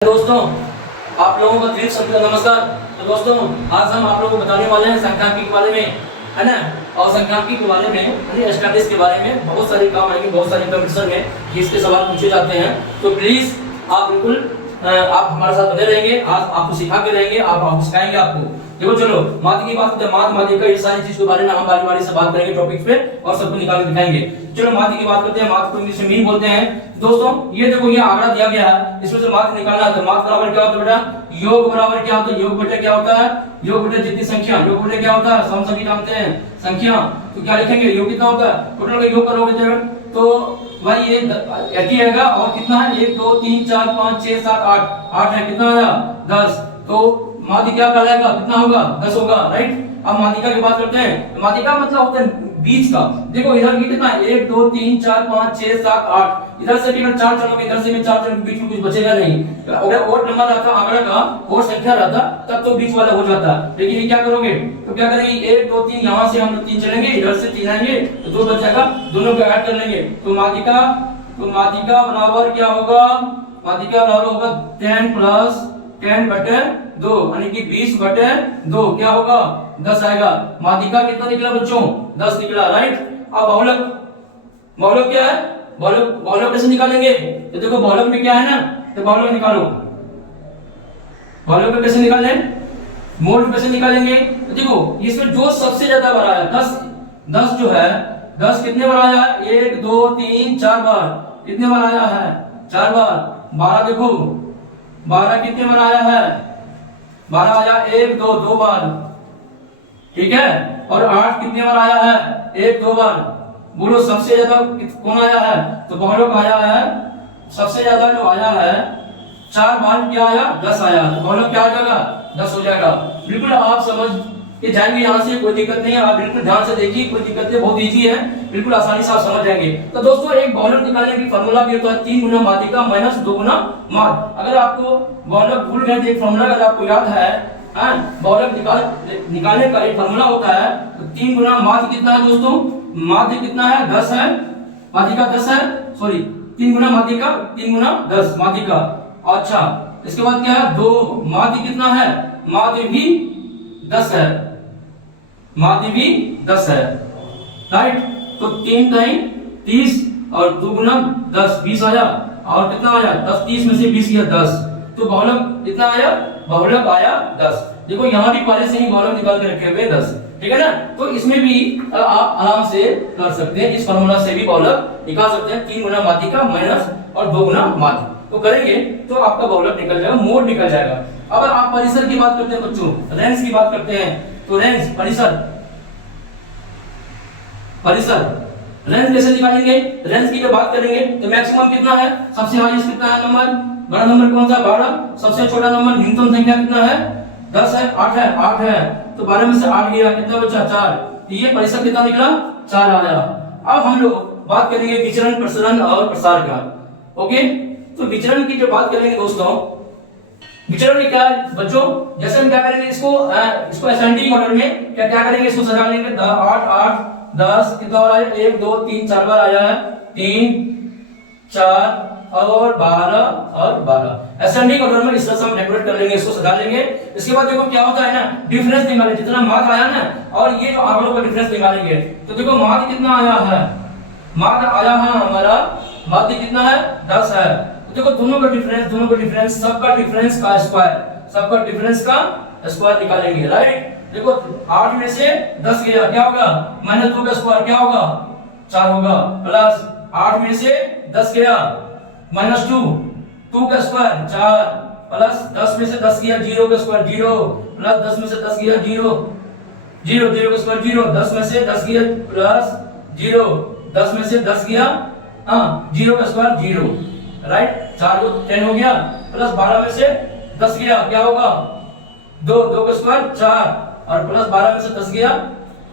दोस्तों, आप लोगों का दिल से नमस्कार। तो दोस्तों, आज हम आप लोगों को बताने वाले हैं संख्यांकी के बारे में, है ना। और संख्यांकी के बारे में यानी स्टैटिस्टिक्स के बारे में बहुत सारे काम आएंगे, बहुत सारे कंपटीशन में इसके सवाल पूछे जाते हैं। तो प्लीज आप बिल्कुल आप हमारे साथ बने रहेंगे। आज आपको सिखा के रहेंगे, आप सिखाएंगे आपको। देखो चलो माध्य की बात करते हैं। माध्य का ये सारी चीज के बारे में हम बारी बारी से बात करेंगे टॉपिक्स पे और सबको निकाल के दिखाएंगे। चलो माध्य की बात करते हैं। माध्य को इंग्लिश में मीन बोलते हैं। दोस्तों ये देखो ये आंकड़ा दिया गया है, इसमें से माध्य निकालना है। तो माध्य बराबर क्या होता है बेटा? योग बराबर क्या होता है? योग बटे क्या होता है? योग बटे जितनी संख्या। योग बटे क्या होता है? हम सभी जानते हैं संख्या। तो क्या लिखेंगे? योग कितना होता है? टोटल का योग करोगे तो भाई ये 80 आएगा। और कितना है? 1 2 3 4 5 6 7 8 है। कितना आया? 10। तो माध्यिका क्या कहलाएगा? कितना होगा? 10 होगा, राइट। अब माध्यिका की बात करते हैं। माध्यिका मतलब होता है बीच का। देखो इधर भी कितना है? 1 2 3 4 5 6 7 8। इधर से भी अगर 4 चलोगे, इधर से भी 4 चलोगे, बीच में कुछ बचेगा नहीं। अगर और नंबर रहता आंकड़ा का और संख्या रहता तब तो बीच वाला हो जाता। लेकिन ये क्या करोगे? तो क्या करेंगे? 1 2 3 यहां से हम 3 चलेंगे, इधर से 3 आएंगे तो 2 बच जाएगा, दोनों को ऐड कर लेंगे। तो माध्यिका बराबर क्या होगा? माध्यिका बराबर होगा 10 प्लस 10 बटे 2 यानी कि 20 बटे 2 क्या होगा? 10 आएगा। माध्यिका कितना निकला बच्चों? 10 निकला, राइट। अब बहुलक क्या है? बहुलक कैसे निकालेंगे? तो देखो बहुलक में क्या है ना, तो बहुलक निकालो। बहुलक कैसे निकालें? मोड कैसे निकालेंगे? तो देखो इसमें जो सबसे ज्यादा बार आया 10 जो है 10 कितने बार आया है? 1 2 3 4 बार। कितने बार आया है? 4 बार। 12 देखो 12 कितने बार आया है? 12 आया 1 2 2 बार, ठीक है। और 8 कितने बार आया है? 1 2 बार। बोलो सबसे ज्यादा कौन आया है? तो बहुलक आया है। सबसे ज्यादा जो आया है 4 बार क्या आया? 10 आया। तो बहुलक क्या आ जाएगा? 10 हो जाएगा। बिल्कुल आप समझ के जाएंगे, यहाँ से कोई दिक्कत नहीं है। आप बिल्कुल ध्यान से देखिए, कोई दिक्कत नहीं, बहुत इजी है, बिल्कुल आसानी से आप समझ जाएंगे। तो दोस्तों एक बहुलक निकालने की फार्मूला भी होता है 3 गुना माध्यिका माइनस 2 गुना माध्य। अगर आपको बहुलक भूल गए तो एक फार्मूला अगर आपको याद है, बहुलक निकालने का एक फार्मूला होता है। तो 3 गुना माध्य कितना है दोस्तों? माध्य कितना है? 10 है। माध्यिका 10 है, सॉरी 3 गुना माध्यिका 3 गुना 10 माध्यिका। अच्छा इसके बाद क्या है? 2 माध्य कितना है? माध्य भी 10 है। माध्य भी 10 है, राइट। तो 3 दाई 30 और 2 गुना 10 20 आया। और कितना आया? 10 30 में से 20 गया 10। तो बहुलक कितना आया? बहुलक आया 10। देखो यहाँ भी पहले से ही बहुलक निकाल के रखे हुए 10, ठीक है ना। तो इसमें भी आप आराम से कर सकते हैं, इस फार्मूला से भी बहुलक निकाल सकते हैं। 3 गुना माध्यिका माइनस और 2 गुना माध्य। तो करेंगे तो आपका बहुलक निकल जाएगा, मोड निकल जाएगा। अब आप परिसर की बात करते हैं बच्चों, रेंज की बात करते हैं। तो रेंज परिसर रेंज कैसे निकालेंगे? रेंज की जब बात करेंगे तो मैक्सिमम कितना है? सबसे हाईएस्ट कितना है नंबर? बड़ा नंबर कौन सा? 12। सबसे छोटा नंबर न्यूनतम संख्या कितना है? 10 है। 8 है। तो 12 में से 8 गया, कितना बचा? 4। तो ये परिसर कितना निकला? 4 आया। अब हम लोग बात करेंगे विचरण, प्रसरण और प्रसार का। ओके, तो विचरण की जो बात करेंगे दोस्तों, विचरण में क्या है बच्चों? जैसे हम क्या करेंगे, इसको असेंडिंग ऑर्डर में क्या करेंगे? इसको सजा लेंगे। 8 8 10 कितना बार आया? 1 2 3 4 बार आया है। 3 4 और 12 और 12 असेंडिंग ऑर्डर में इस तरह से हम डेकोरेट कर लेंगे, इसको सजा लेंगे। इसके बाद देखो क्या होता है ना, डिफरेंस निकालें। जितना माध्य आया ना और ये जो आंकड़ों का डिफरेंस निकालेंगे। तो देखो माध्य कितना आया है? माध्य आया है हमारा, माध्य कितना है? 10 है। तो देखो दोनों का डिफरेंस सबका डिफरेंस का स्क्वायर निकालेंगे, राइट। देखो 8 में से 10 गया, क्या होगा? माइनस 2 का स्क्वायर क्या होगा? 4 होगा। प्लस 8 में से 10 गया माइनस 2 का स्क्वायर 4। प्लस 10 में से 10 गया 0 का स्क्वायर 0। प्लस 10 में से 10 गया 0 0 का स्क्वायर 0। 10 में से 10 गया प्लस 0। 10 में से 10 गया 0 का स्क्वायर 0, राइट। 4 को 10 हो गया। प्लस 12 में से 10 गया, क्या होगा? 2 का स्क्वायर 4। और प्लस 12 में से 10 गया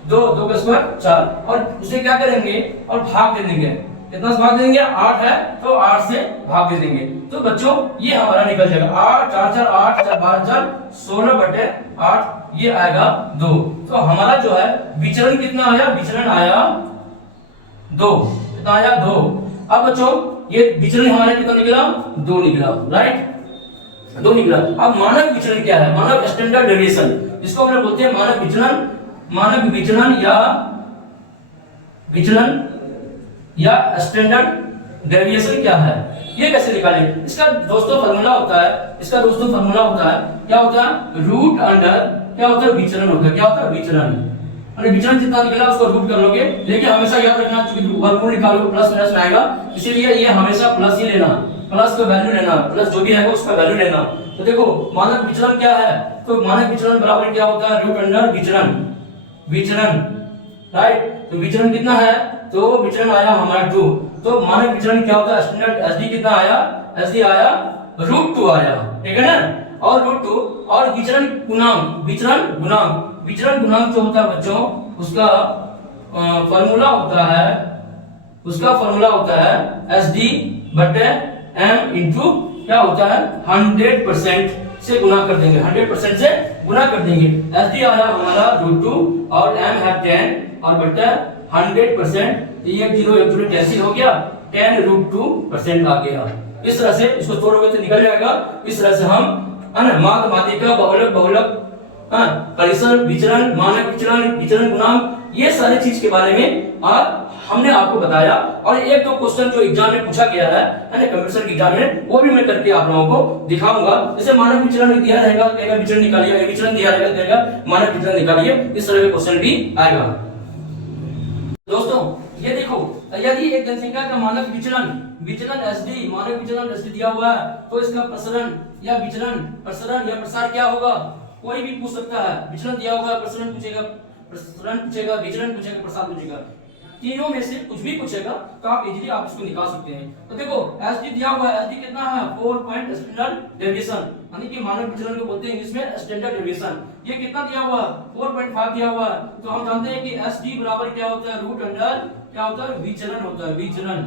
2 का स्क्वायर 4। और उसे क्या करेंगे? और भाग दे देंगे। कितना से भाग देंगे? 8 है तो 8 से भाग दे देंगे। तो बच्चों ये हमारा निकल जाएगा 8 4 4 8 4 12 4 16 बटे 8, ये आएगा 2। तो हमारा जो है विचरण कितना आया? विचरण आया 2। कितना आया? 2। अब बच्चों ये विचरण हमारा कितना निकला? 2 निकला, राइट। 2 निकला। अब मानक विचलन क्या है? मानक स्टैंडर्ड डेविएशन, इसको हम लोग बोलते हैं मानक विचलन। मानक विचलन या स्टैंडर्ड डेविएशन क्या है, ये कैसे निकालें? इसका दोस्तों फार्मूला होता है, क्या होता है? रूट अंडर क्या होता है? विचलन होता है। क्या होता है? विचलन। और विचलन जितना निकला उसको रूट कर लोगे, लेकिन हमेशा याद रखना क्योंकि वर्गमूल निकालोगे प्लस माइनस में आएगा, इसीलिए ये हमेशा प्लस ही लेना, प्लस का वैल्यू लेना, प्लस जो भी आएगा उसका वैल्यू लेना। तो देखो मानक विचलन क्या है? तो मानक विचलन बराबर क्या होता है? रूट अंडर विचलन, राइट। तो विचलन कितना है? तो विचलन आया हमारा 2। तो मानक विचलन क्या होता है? स्टैंडर्ड एसडी कितना आया? एसडी आया √2 आया, ठीक है ना। और √2 और विचलन गुणांक जो होता है बच्चों, उसका फार्मूला होता है SD बटे M इंटू क्या होता है? 100% से गुना कर देंगे, 100% से गुना कर देंगे। SD आया हमारा √2 और M है 10 और बटा 100%, एक जीरो कैंसिल हो गया, 10√2% आ गया। इस तरह से इसको तोड़ोगे तो निकल जाएगा। इस तरह से हम माध्य माध्यिका बहुलक परिसर विचलन, मानक विचलन गुणांक, ये सारी चीज के बारे में हमने आपको बताया। और एक दो क्वेश्चन जो एग्जाम में पूछा गया है ना, कंप्यूटर के एग्जाम में, वो भी मैं करके आप लोगों को दिखाऊंगा। जैसे मानक विचलन दिया रहेगा, कहेगा विचलन निकालिए, विचलन दिया रहेगा, कहेगा मानक विचलन निकालिए, इस तरह के क्वेश्चन भी आएगा। दोस्तों ये देखो, यदि एक जनसंख्या का मानक विचलन SD, मानक विचलन SD दिया हुआ है, तो इसका प्रसरण या प्रसार क्या होगा? कोई भी पूछ सकता है। विचलन दिया हुआ है, प्रसरण पूछेगा, विचलन पूछेगा, प्रसार पूछेगा, तीनों में से कुछ भी पूछेगा तो आप इजीली आप इसको निकाल सकते हैं। तो देखो SD दिया हुआ है, SD कितना है? 4 पॉइंट स्टैंडर्ड डेविएशन, यानी कि मानक विचलन को बोलते हैं इंग्लिश में स्टैंडर्ड डेविएशन। ये कितना दिया हुआ है? 4.5 दिया हुआ है। तो हम जानते हैं कि SD बराबर क्या होता है? रूट अंडर क्या होता है? विचलन होता है, विचलन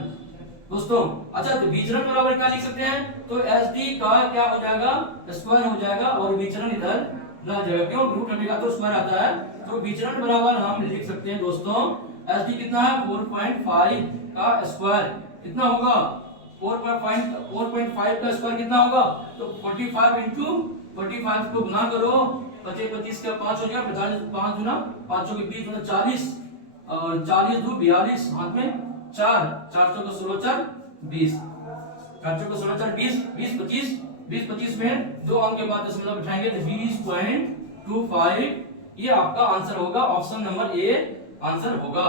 दोस्तों। अच्छा, तो विचलन बराबर क्या लिख सकते हैं? तो SD का क्या हो जाएगा? स्क्वायर हो जाएगा और विचलन इधर रह जाएगा, क्यों? रूट अंडर का तो स्क्वायर आता है, तो विचलन बराबर हम लिख सकते हैं दोस्तों, SD कितना है? 4.5 का स्क्वायर कितना होगा? 4.5 का स्क्वायर कितना होगा? तो 45 इंटू 45 को गुना करो, 25 का 5 हो गया, 5 गुना 5 के 20 गुना 40 और 40 2 42, हाथ में 4, 400 का 16 4 20, 400 का 16 4 20, 20 25 में 2 अंक के बाद दशमलव बिठाएंगे तो 20.25, ये आपका आंसर होगा। ऑप्शन नंबर ए आंसर होगा।